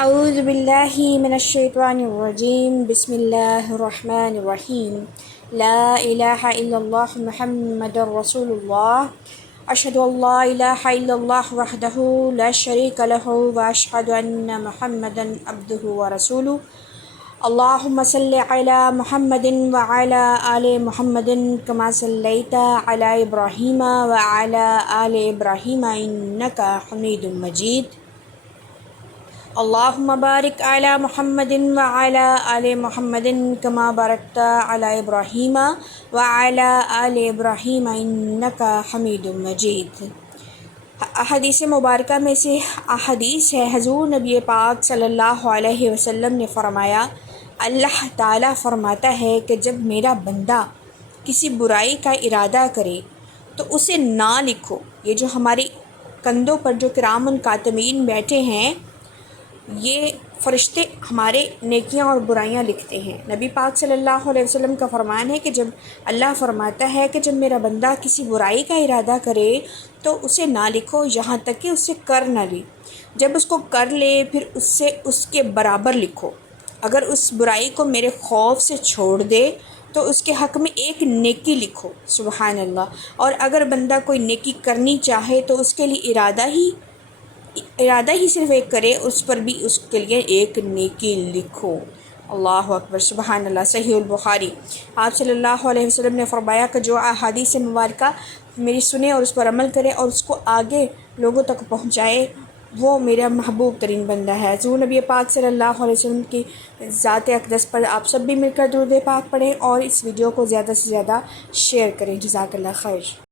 اعوذ باللہ من الشیطان الرجیم بسم اللہ الرحمن الرحیم لا الہ الا اللہ محمد رسول اللہ اشہد ان لا الہ الا اللہ وحدہ لا شریک لہ واشہد ان محمدا عبدہ ورسولہ اللہم صلی علی محمد وعلی آل محمد کما صلیت علی ابراہیم وعلی آل ابراہیم انک حمید مجید اللہم بارک علی محمد وعلی آل محمد کما بارکت علی ابراہیم وعلی آل ابراہیم انک حمید مجید۔ احادیث مبارکہ میں سے احادیث ہے، حضور نبی پاک صلی اللہ علیہ وسلم نے فرمایا، اللہ تعالیٰ فرماتا ہے کہ جب میرا بندہ کسی برائی کا ارادہ کرے تو اسے نہ لکھو۔ یہ جو ہمارے کندھوں پر جو کرام کاتبین بیٹھے ہیں، یہ فرشتے ہمارے نیکیاں اور برائیاں لکھتے ہیں۔ نبی پاک صلی اللہ علیہ وسلم کا فرمان ہے کہ جب اللہ فرماتا ہے کہ جب میرا بندہ کسی برائی کا ارادہ کرے تو اسے نہ لکھو یہاں تک کہ اسے کر نہ لے، جب اس کو کر لے پھر اس کے برابر لکھو۔ اگر اس برائی کو میرے خوف سے چھوڑ دے تو اس کے حق میں ایک نیکی لکھو، سبحان اللہ۔ اور اگر بندہ کوئی نیکی کرنی چاہے تو اس کے لیے ارادہ ہی صرف ایک کرے، اس پر بھی اس کے لیے ایک نیکی لکھو۔ اللہ اکبر، سبحان اللہ۔ صحیح البخاری، آپ صلی اللہ علیہ وسلم نے فرمایا کہ جو احادیث مبارکہ میری سنے اور اس پر عمل کرے اور اس کو آگے لوگوں تک پہنچائے، وہ میرا محبوب ترین بندہ ہے۔ حضور نبی پاک صلی اللہ علیہ وسلم کی ذات اقدس پر آپ سب بھی مل کر درود پاک پڑھیں اور اس ویڈیو کو زیادہ سے زیادہ شیئر کریں۔ جزاک اللہ خیر۔